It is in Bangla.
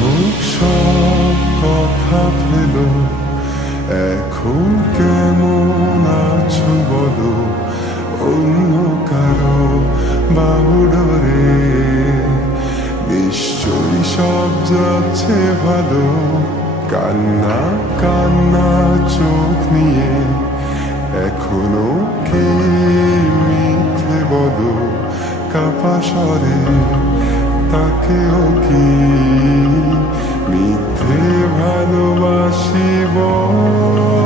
হোক সব কথা ফেলো, এখন কেমন আছো বলো, অন্য কারো বাহুডোরে নিশ্চয়ই সব যাচ্ছে ভালো। কান্না কান্না চোখ নিয়ে এখনো কি মিথ্যে বলো, কাপা স্বরে তাকেও কি মিথ্যে ভালোবাসি বল।